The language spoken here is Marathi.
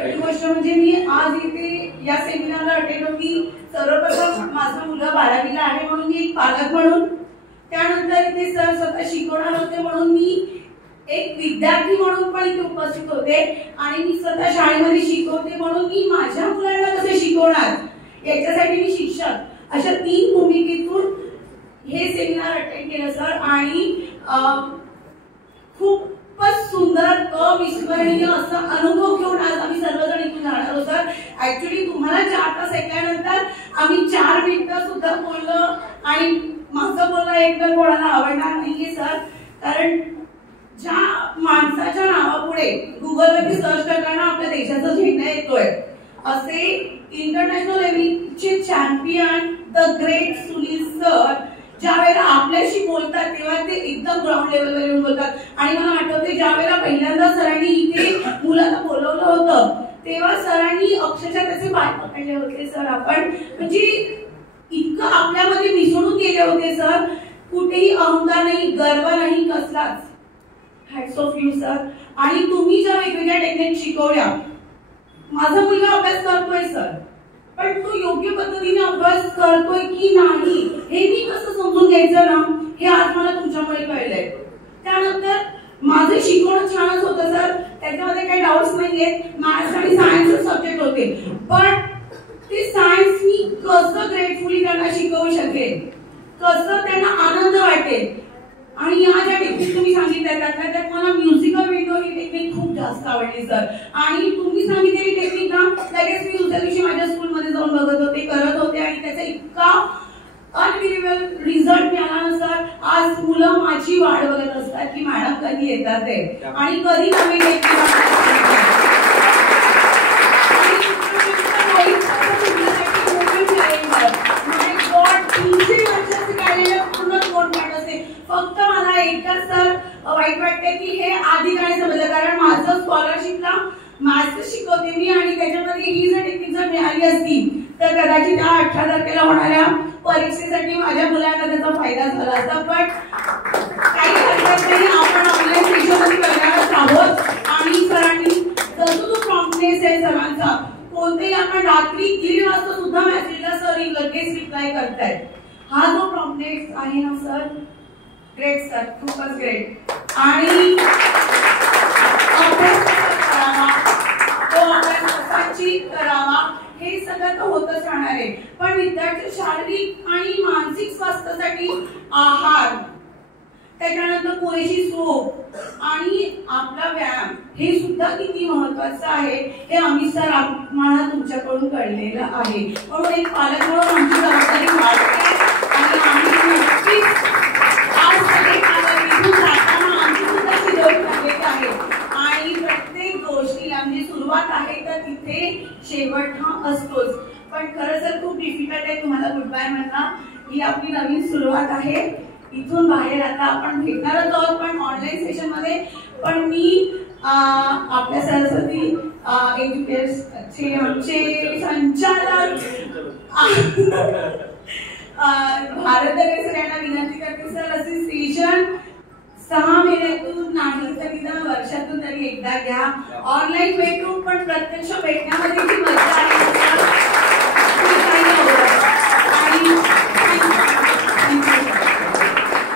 पहिली गोष्ट म्हणजे मी आज इथे या सेमिनारला अटेंड होती. सर्वप्रथम माझा मुलगा 12वीला आहे म्हणून मी एक पालक म्हणून, त्यानंतर इथे सर स्वतः शिकवणार होते म्हणून मी एक विद्यार्थी म्हणून पण इथे उपस्थित होते आणि मी स्वतः शाळेमध्ये शिकवते म्हणून मी माझ्या मुलांना कसे शिकवणार याच्यासाठी मी शिक्षक अशा 3 भूमिकेतून हे सेमिनार अटेंड केलं सर. आणि खूपच सुंदर अविस्मरणीय असा अनुभव घेऊन आज आम्ही सर्वजण इथून जाणार आहोत सर. ऍक्च्युली तुम्हाला 4 तास ऐकल्यानंतर आम्ही 4 मिनिटं सुद्धा बोललो आणि माझं बोलणं एकदा कोणाला आवडणार नाहीये सर, कारण ज्या माणसाच्या नावापुढे गुगलवरती सर्च करताना आपल्या देशाचा झेंडा येतोय असे इंटरनॅशनल लेव्हलचे champion the great Sunil sir ज्या वेळेला आपल्याशी बोलतात तेव्हा ते एकदम ग्राउंड लेवलवर येऊन बोलतात. आणि मला आठवते ज्या वेळेला पहिल्यांदा सरांनी इथे मुलांना बोलवलं होतं तेव्हा सरांनी अक्षरशः त्याचे पाय पकडले होते सर. आपण म्हणजे इतकं आपल्यामध्ये मिसळून गेले होते सर, कुठेही अहंकार नाही, गर्व नाही कसलाच. Hats off you sir. आणि तुम्ही ज्या वेगवेगळ्या टेक्निक शिकवल्या, माझा मुलगा अभ्यास करतोय सर, पण तो योग्य पद्धतीने अभ्यास करतोय की नाही हे मी कसं समजून घ्यायचं ना, हे आज मला तुमच्यामुळे कळलंय. त्यानंतर माझे शिकवणं छानच होतं सर, त्याच्यामध्ये काही डाऊट्स नाहीयेत. मॅथ्स आणि सायन्स सब्जेक्ट होते, पण ते सायन्स मी कसं ग्रेटफुली त्यांना शिकवू शकेल, कसं त्यांना आनंद वाटेल. आणि या ज्या टेक्निक तुम्ही सांगितल्या त्यात मला म्युझिकल विंडो ही टेक्निक खूप जास्त आवडली सर. आणि तुम्ही सांगितलेली टेक्निक ना लगेच मी दुसऱ्या दिवशी माझ्या स्कूलमध्ये जाऊन बघत होते, करत होते आणि त्याचा इतका अनबिलिव्हेबल रिझल्ट मिळाला ना सर. आज मुलं माझी वाट बघत असतात की मॅडम कधी येतात ते आणि कधी नवीन फक्त मला एकच सर वाईट वाटते की हे आधी काय समजलं, कारण माझं स्कॉलरशिपला मॅथ्स शिकवते मी आणि त्याच्यामध्ये ही जर टेक्निक जर मिळाली असती तर कदाचित त्या 18 तारखेला होणाऱ्या परीक्षेसाठी माझ्या मुलांना त्याचा फायदा झाला असता. पण काही हरकत नाही, आपण ऑनलाईन सेशनमध्ये करणारच आहोत. आणि सरांनी जसं तो प्रॉम्प्टनेस आहे सरांचा, कोणतेही आपण रात्री 1:30 वाजता सुद्धा मेसेजला सर लगेच रिप्लाय करतायत. हा जो प्रॉम्प्टनेस आहे ना सर, ग्रेट सर, खूपच ग्रेट. आणि अभ्यास करावा, तो अभ्यास कसाची करावा हे सगळं तर होतच राहणार आहे, पण विद्यार्थी शारीरिक आणि मानसिक स्वास्थ्यासाठी आहार, त्याच्यानंतर पुरेशी झोप आणि आपला व्यायाम हे सुद्धा किती महत्वाचं आहे हे आम्ही सर आम्हाला तुमच्याकडून कळलेलं आहे. म्हणून एक पालक म्हणून आमची जबाबदारी वाढते आणि आम्ही नक्कीच आज सगळे पालक इथून जाताना आमची सुद्धा शिदोरी लागलेली आहे. आणि प्रत्येक गोष्टीला म्हणजे सुरुवात आहे तर तिथे शेवट हा असतोच. पण खरं सर खूप डिफिकल्ट आहे तुम्हाला गुड बाय म्हणणं. ही आपली नवीन सुरुवात आहे, इथून बाहेर आता आपण भेटणारच आहोत पण ऑनलाईन सेशन मध्ये. पण मी आपल्या सरस्वती एज्युकेशनचे आमचे संचालक भारत दगे सर यांना विनंती करते सर, असे सेशन 6 महिन्यातून नाही तर निदान वर्षातून तरी एकदा घ्या. ऑनलाईन भेटू पण प्रत्यक्ष भेटण्यामध्ये जी मजा आहे